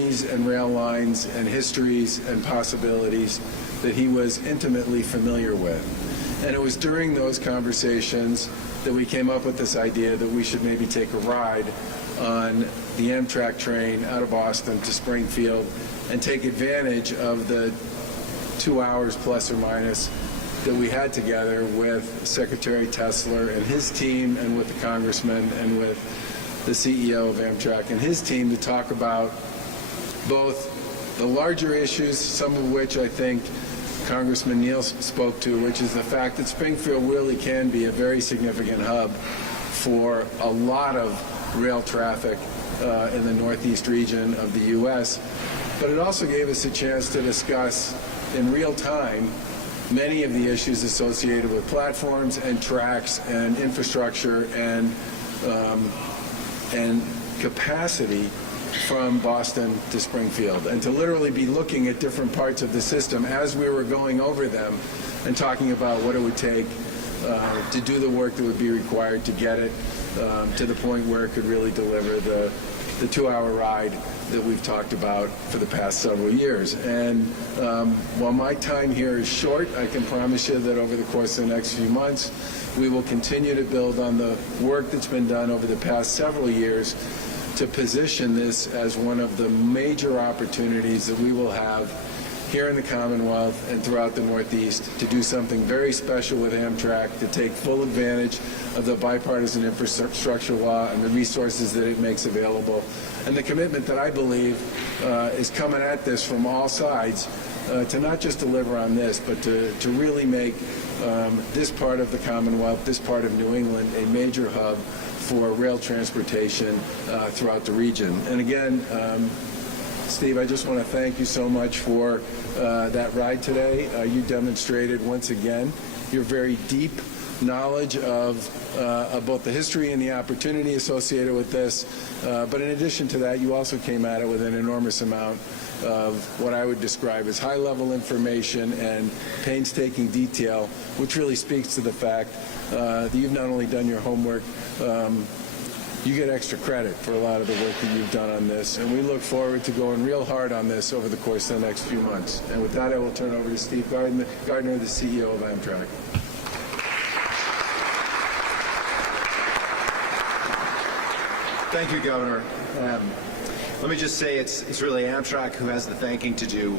journeys and rail lines and histories and possibilities that he was intimately familiar with. And it was during those conversations that we came up with this idea that we should maybe take a ride on the Amtrak train out of Boston to Springfield and take advantage of the 2 hours plus or minus that we had together with Secretary Tesler and his team, and with the congressman, and with the CEO of Amtrak and his team, to talk about both the larger issues, some of which I think Congressman Neal spoke to, which is the fact that Springfield really can be a very significant hub for a lot of rail traffic in the Northeast region of the U.S. But it also gave us a chance to discuss in real time many of the issues associated with platforms and tracks and infrastructure and capacity from Boston to Springfield, and to literally be looking at different parts of the system as we were going over them and talking about what it would take to do the work that would be required to get it to the point where it could really deliver the 2-hour ride that we've talked about for the past several years. And while my time here is short, I can promise you that over the course of the next few months, we will continue to build on the work that's been done over the past several years to position this as one of the major opportunities that we will have here in the Commonwealth and throughout the Northeast to do something very special with Amtrak, to take full advantage of the bipartisan infrastructure law and the resources that it makes available, and the commitment that I believe is coming at this from all sides to not just deliver on this, but to really make this part of the Commonwealth, this part of New England, a major hub for rail transportation throughout the region. And again, Steve, I just want to thank you so much for that ride today. You demonstrated once again your very deep knowledge of both the history and the opportunity associated with this. But in addition to that, you also came at it with an enormous amount of what I would describe as high-level information and painstaking detail, which really speaks to the fact that you've not only done your homework, you get extra credit for a lot of the work that you've done on this, and we look forward to going real hard on this over the course of the next few months. And with that, I will turn over to Steve Gardner, the CEO of Amtrak. Thank you, Governor. Let me just say it's really Amtrak who has the thanking to do.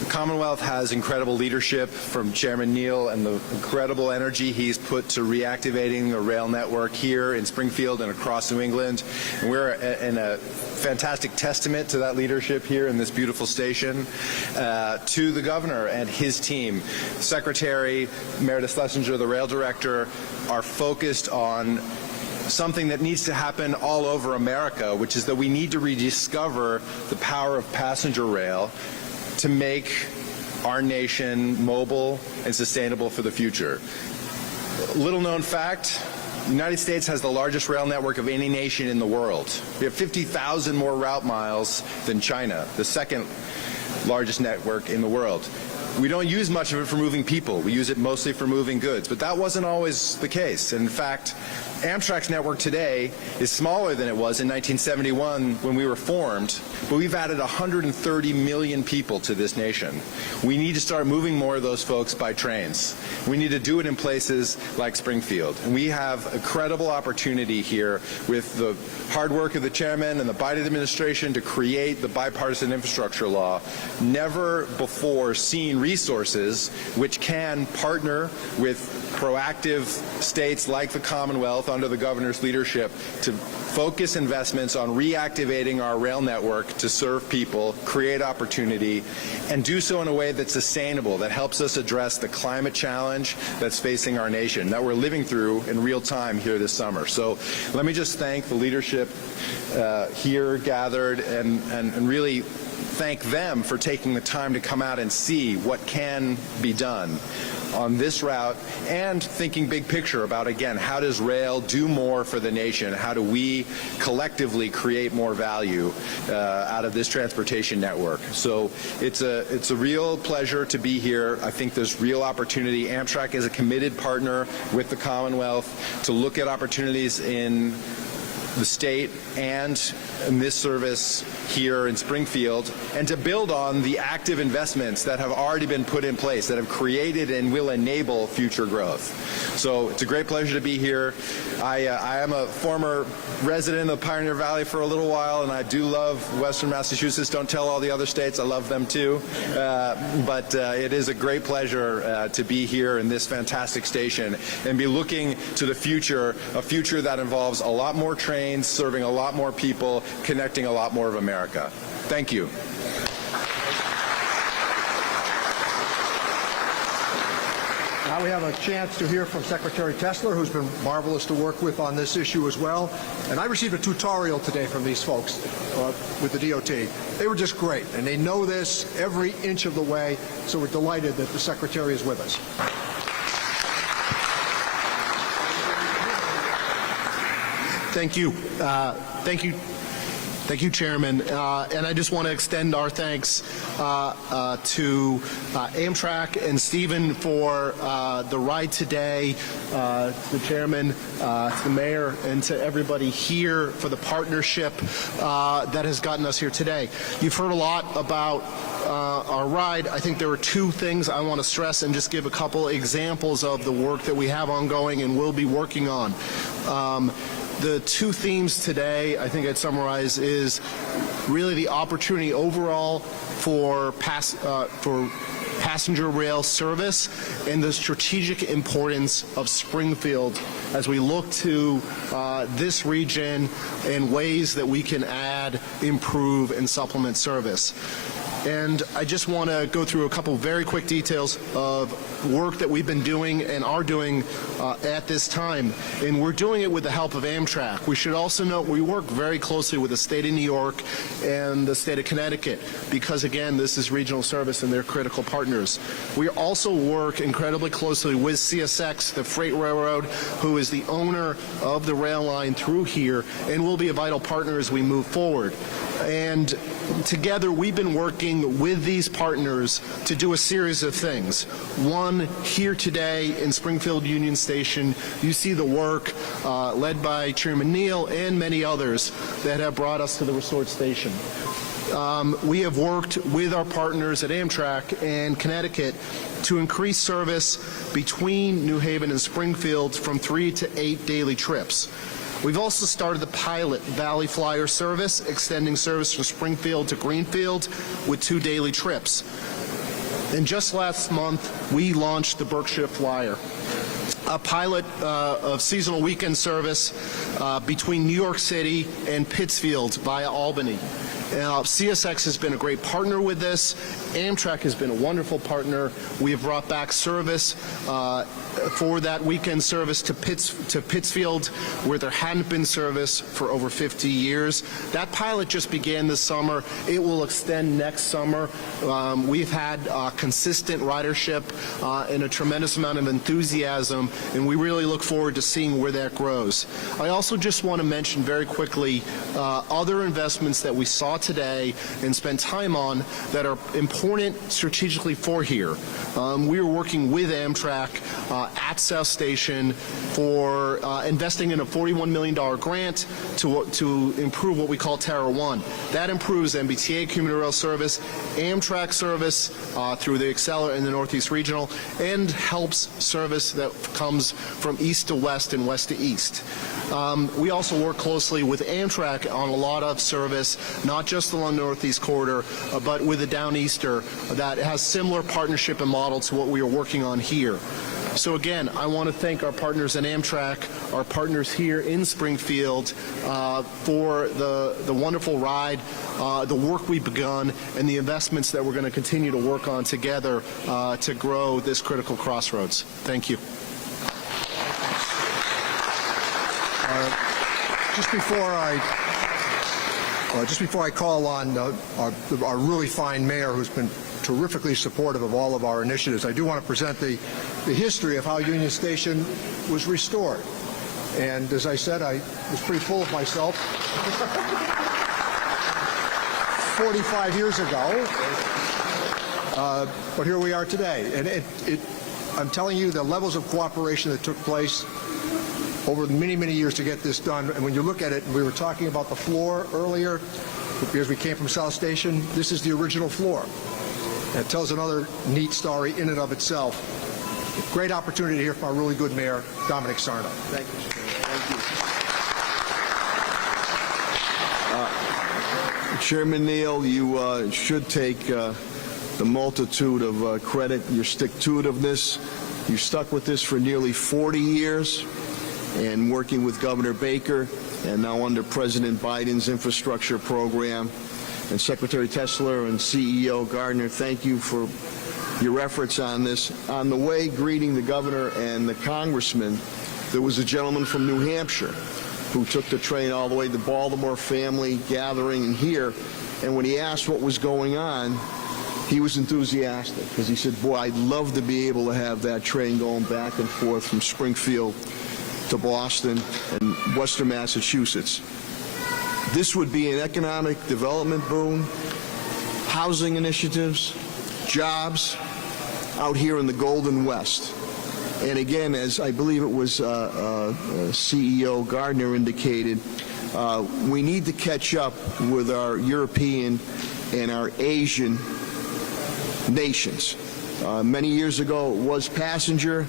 The Commonwealth has incredible leadership from Chairman Neal and the incredible energy he's put to reactivating the rail network here in Springfield and across New England. And we're in a fantastic testament to that leadership here in this beautiful station, to the governor and his team. Secretary Meredith Schlesinger, the rail director, are focused on something that needs to happen all over America, which is that we need to rediscover the power of passenger rail to make our nation mobile and sustainable for the future. Little known fact, the United States has the largest rail network of any nation in the world. We have 50,000 more route miles than China, the second largest network in the world. We don't use much of it for moving people. We use it mostly for moving goods, but that wasn't always the case. In fact, Amtrak's network today is smaller than it was in 1971 when we were formed, but we've added 130 million people to this nation. We need to start moving more of those folks by trains. We need to do it in places like Springfield. And we have a credible opportunity here with the hard work of the chairman and the Biden administration to create the bipartisan infrastructure law. Never before seen resources which can partner with proactive states like the Commonwealth under the governor's leadership to focus investments on reactivating our rail network to serve people, create opportunity, and do so in a way that's sustainable, that helps us address the climate challenge that's facing our nation, that we're living through in real time here this summer. So let me just thank the leadership here gathered and really thank them for taking the time to come out and see what can be done on this route, and thinking big picture about, again, how does rail do more for the nation? How do we collectively create more value out of this transportation network? So it's a real pleasure to be here. I think there's real opportunity. Amtrak is a committed partner with the Commonwealth to look at opportunities in the state and this service here in Springfield, and to build on the active investments that have already been put in place that have created and will enable future growth. So it's a great pleasure to be here. I am a former resident of the Pioneer Valley for a little while, and I do love Western Massachusetts. Don't tell all the other states, I love them too. But it is a great pleasure to be here in this fantastic station and be looking to the future, a future that involves a lot more trains, serving a lot more people, connecting a lot more of America. Thank you. Now we have a chance to hear from Secretary Tessler, who's been marvelous to work with on this issue as well. And I received a tutorial today from these folks with the DOT. They were just great, and they know this every inch of the way, so we're delighted that the Secretary is with us. Thank you. Thank you, Chairman. And I just want to extend our thanks to Amtrak and Stephen for the ride today, to the Chairman, to the Mayor, and to everybody here for the partnership that has gotten us here today. You've heard a lot about our ride. I think there are two things I want to stress and just give a couple examples of the work that we have ongoing and will be working on. The two themes today, I think I'd summarize, is really the opportunity overall for passenger rail service and the strategic importance of Springfield as we look to this region and ways that we can add, improve, and supplement service. And I just want to go through a couple very quick details of work that we've been doing and are doing at this time. And we're doing it with the help of Amtrak. We should also note we work very closely with the state of New York and the state of Connecticut because, again, this is regional service and they're critical partners. We also work incredibly closely with CSX, the freight railroad, who is the owner of the rail line through here and will be a vital partner as we move forward. And together we've been working with these partners to do a series of things. One, here today in Springfield Union Station, you see the work led by Chairman Neal and many others that have brought us to the restored station. We have worked with our partners at Amtrak and Connecticut to increase service between New Haven and Springfield from 3 to 8 daily trips. We've also started the pilot Valley Flyer service, extending service from Springfield to Greenfield with 2 daily trips. And just last month, we launched the Berkshire Flyer, a pilot of seasonal weekend service between New York City and Pittsfield via Albany. CSX has been a great partner with this. Amtrak has been a wonderful partner. We have brought back service for that weekend service to Pittsfield, where there hadn't been service for over 50 years. That pilot just began this summer. It will extend next summer. We've had consistent ridership and a tremendous amount of enthusiasm, and we really look forward to seeing where that grows. I also just want to mention very quickly other investments that we saw today and spent time on that are important strategically for here. We are working with Amtrak at South Station for investing in a $41 million grant to improve what we call Tower 1. That improves MBTA commuter rail service, Amtrak service through the Acceler and the Northeast Regional, and helps service that comes from east to west and west to east. We also work closely with Amtrak on a lot of service, not just along the Northeast Corridor, but with the Downeaster that has similar partnership and model to what we are working on here. So again, I want to thank our partners at Amtrak, our partners here in Springfield for the wonderful ride, the work we've begun, and the investments that we're going to continue to work on together to grow this critical crossroads. Thank you. Just before I call on our really fine mayor, who's been terrifically supportive of all of our initiatives, I do want to present the history of how Union Station was restored. And as I said, I was pretty full of myself 45 years ago, but here we are today. And I'm telling you, the levels of cooperation that took place over many, many years to get this done. And when you look at it, we were talking about the floor earlier, because we came from South Station. This is the original floor. And it tells another neat story in and of itself. Great opportunity to hear from our really good mayor, Dominic Sarno. Thank you. Chairman Neal, you should take the multitude of credit, your stick-to-itiveness. You stuck with this for nearly 40 years, and working with Governor Baker, and now under President Biden's infrastructure program. And Secretary Tesler and CEO Gardner, thank you for your efforts on this. On the way greeting the governor and the congressman, there was a gentleman from New Hampshire who took the train all the way to Baltimore, family gathering here. And when he asked what was going on, he was enthusiastic, because he said, boy, I'd love to be able to have that train going back and forth from Springfield to Boston and Western Massachusetts. This would be an economic development boom, housing initiatives, jobs out here in the Golden West. And again, as I believe it was CEO Gardner indicated, we need to catch up with our European and our Asian nations. Many years ago, it was passenger.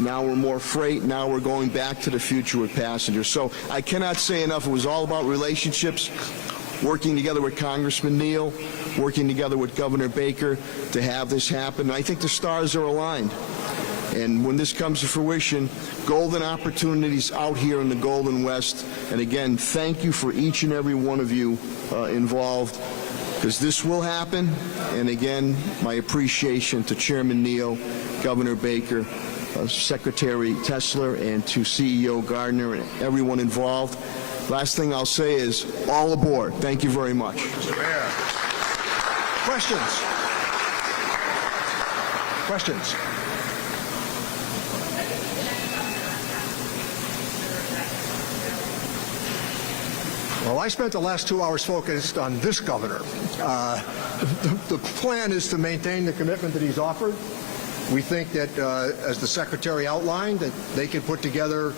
Now we're more freight. Now we're going back to the future with passengers. So I cannot say enough. It was all about relationships, working together with Congressman Neal, working together with Governor Baker to have this happen. And I think the stars are aligned. And when this comes to fruition, golden opportunities out here in the Golden West. And again, thank you for each and every one of you involved, because this will happen. And again, my appreciation to Chairman Neal, Governor Baker, Secretary Tesler, and to CEO Gardner and everyone involved. Last thing I'll say is, all aboard. Thank you very much. Mr. Mayor. Questions? Questions? Well, I spent the last 2 hours focused on this governor. The plan is to maintain the commitment that he's offered. We think that, as the Secretary outlined, that they can put together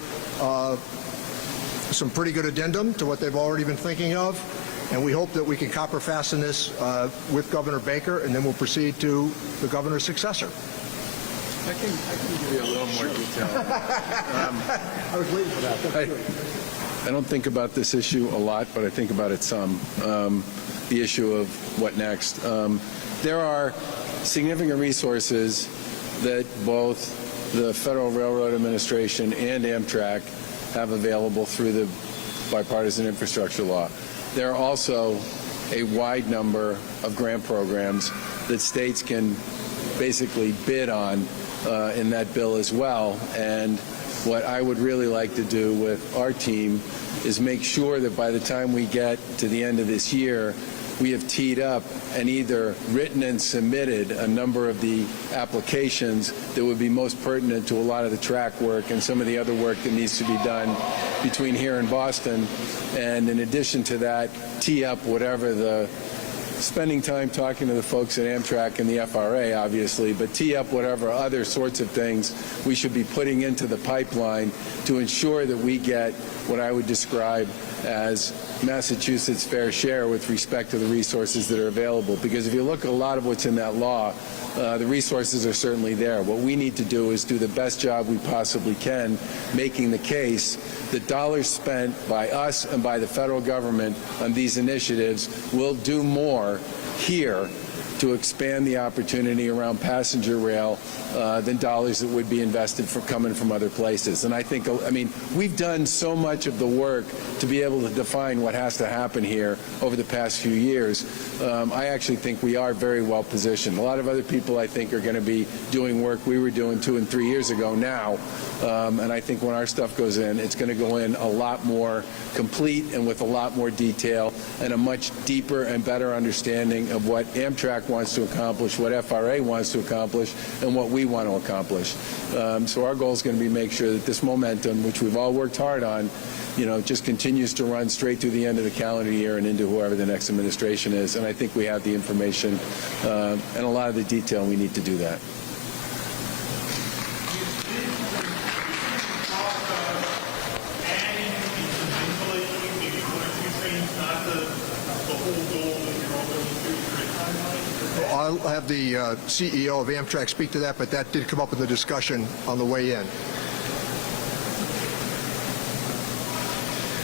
some pretty good addendum to what they've already been thinking of, and we hope that we can copper fasten this with Governor Baker, and then we'll proceed to the governor's successor. I can give you a little more detail. I was waiting for that. That's good. I don't think about this issue a lot, but I think about it some. The issue of what next. There are significant resources that both the Federal Railroad Administration and Amtrak have available through the bipartisan infrastructure law. There are also a wide number of grant programs that states can basically bid on in that bill as well. And what I would really like to do with our team is make sure that by the time we get to the end of this year, we have teed up and either written and submitted a number of the applications that would be most pertinent to a lot of the track work and some of the other work that needs to be done between here and Boston. And in addition to that, tee up whatever the spending time talking to the folks at Amtrak and the FRA, obviously, but tee up whatever other sorts of things we should be putting into the pipeline to ensure that we get what I would describe as Massachusetts' fair share with respect to the resources that are available. Because if you look at a lot of what's in that law, the resources are certainly there. What we need to do is do the best job we possibly can, making the case that dollars spent by us and by the federal government on these initiatives will do more here to expand the opportunity around passenger rail than dollars that would be invested for coming from other places. And I think, I mean, we've done so much of the work to be able to define what has to happen here over the past few years. I actually think we are very well positioned. A lot of other people, I think, are going to be doing work we were doing 2 and 3 years ago now. And I think when our stuff goes in, it's going to go in a lot more complete and with a lot more detail and a much deeper and better understanding of what Amtrak wants to accomplish, what FRA wants to accomplish, and what we want to accomplish. So our goal is going to be make sure that this momentum, which we've all worked hard on, you know, just continues to run straight through the end of the calendar year and into whoever the next administration is. And I think we have the information and a lot of the detail we need to do that. have the CEO of Amtrak speak to that, but that did come up in the discussion on the way in.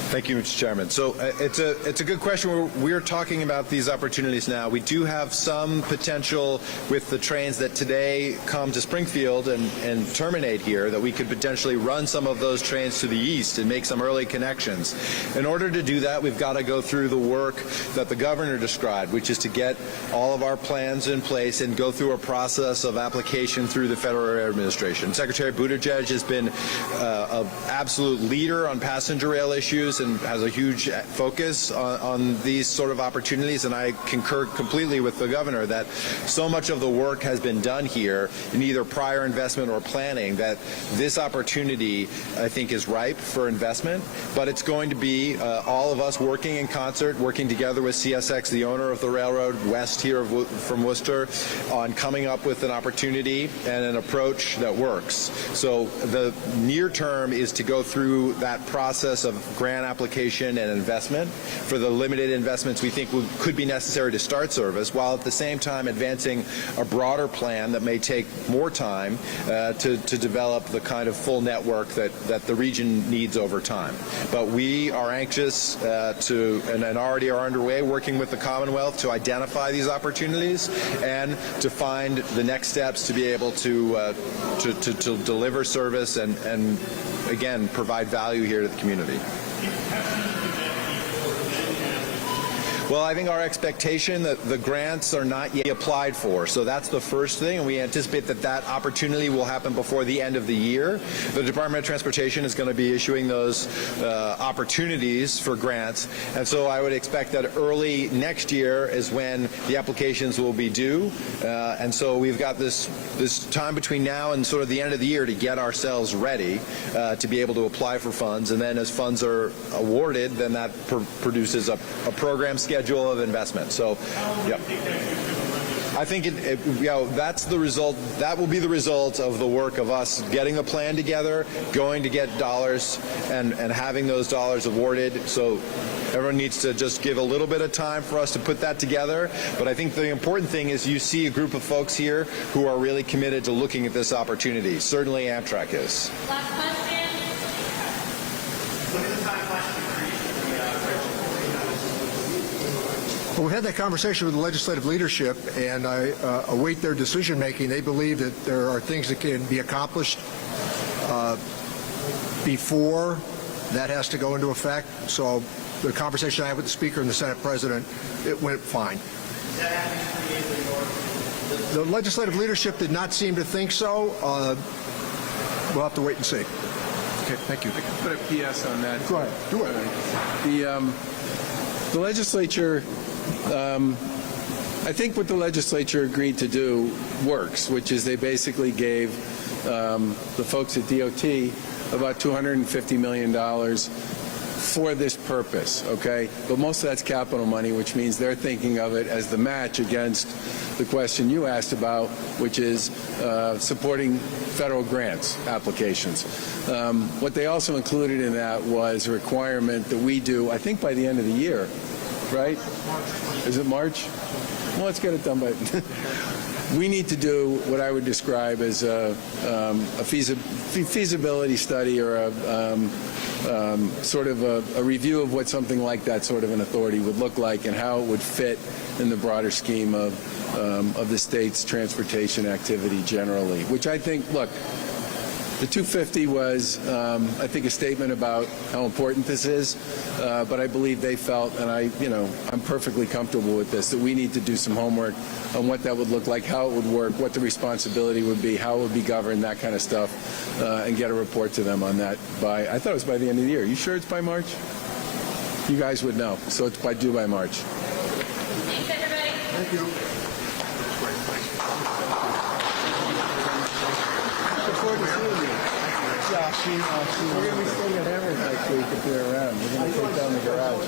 Thank you, Mr. Chairman. So it's a good question. We're talking about these opportunities now. We do have some potential with the trains that today come to Springfield and terminate here, that we could potentially run some of those trains to the east and make some early connections. In order to do that, we've got to go through the work that the governor described, which is to get all of our plans in place and go through a process of application through the Federal Railroad Administration. Secretary Buttigieg has been an absolute leader on passenger rail issues and has a huge focus on these sort of opportunities, and I concur completely with the governor that so much of the work has been done here in either prior investment or planning that this opportunity, I think, is ripe for investment, but it's going to be all of us working in concert, working together with CSX, the owner of the railroad west here from Worcester, on coming up with an opportunity and an approach that works. So the near term is to go through that process of grant application and investment for the limited investments we think could be necessary to start service, while at the same time advancing a broader plan that may take more time to develop the kind of full network that the region needs over time. But we are anxious and already are underway working with the Commonwealth to identify these opportunities and to find the next steps to be able to deliver service and again provide value here to the community. Well, I think our expectation that the grants are not yet applied for, so that's the first thing, and we anticipate that opportunity will happen before the end of the year. The Department of Transportation is going to be issuing those opportunities for grants, and so I would expect that early next year is when the applications will be due, and so we've got this time between now and sort of the end of the year to get ourselves ready to be able to apply for funds, and then as funds are awarded, then that produces a program schedule of investment. So, yep. I think that's the result. That will be the result of the work of us getting a plan together, going to get dollars, and having those dollars awarded. So everyone needs to just give a little bit of time for us to put that together. But I think the important thing is you see a group of folks here who are really committed to looking at this opportunity. Certainly Amtrak is. Last question. What is the time question? Well, we had that conversation with the legislative leadership, and I await their decision making. They believe that there are things that can be accomplished before that has to go into effect. So the conversation I had with the Speaker and the Senate President, it went fine. The legislative leadership did not seem to think so. We'll have to wait and see. Okay, thank you. I can put a PS on that. Go ahead. Do it. The legislature, I think what the legislature agreed to do works, which is they basically gave the folks at DOT about $250 million for this purpose, okay? But most of that's capital money, which means they're thinking of it as the match against the question you asked about, which is supporting federal grants applications. What they also included in that was a requirement that we do, I think by the end of the year, right? Is it March? Well, let's get it done by... We need to do what I would describe as a feasibility study or a sort of a review of what something like that sort of an authority would look like and how it would fit in the broader scheme of the state's transportation activity generally, which I think, look, the 250 was, I think, a statement about how important this is, but I believe they felt, and I'm perfectly comfortable with this, that we need to do some homework on what that would look like, how it would work, what the responsibility would be, how it would be governed, that kind of stuff, and get a report to them on that by, I thought it was by the end of the year. You sure it's by March? You guys would know, so it's due by March. Thanks, everybody. Thank you. Look forward to seeing you. We're going to be staying at Hammers next week if you're around. We're going to take down the garage.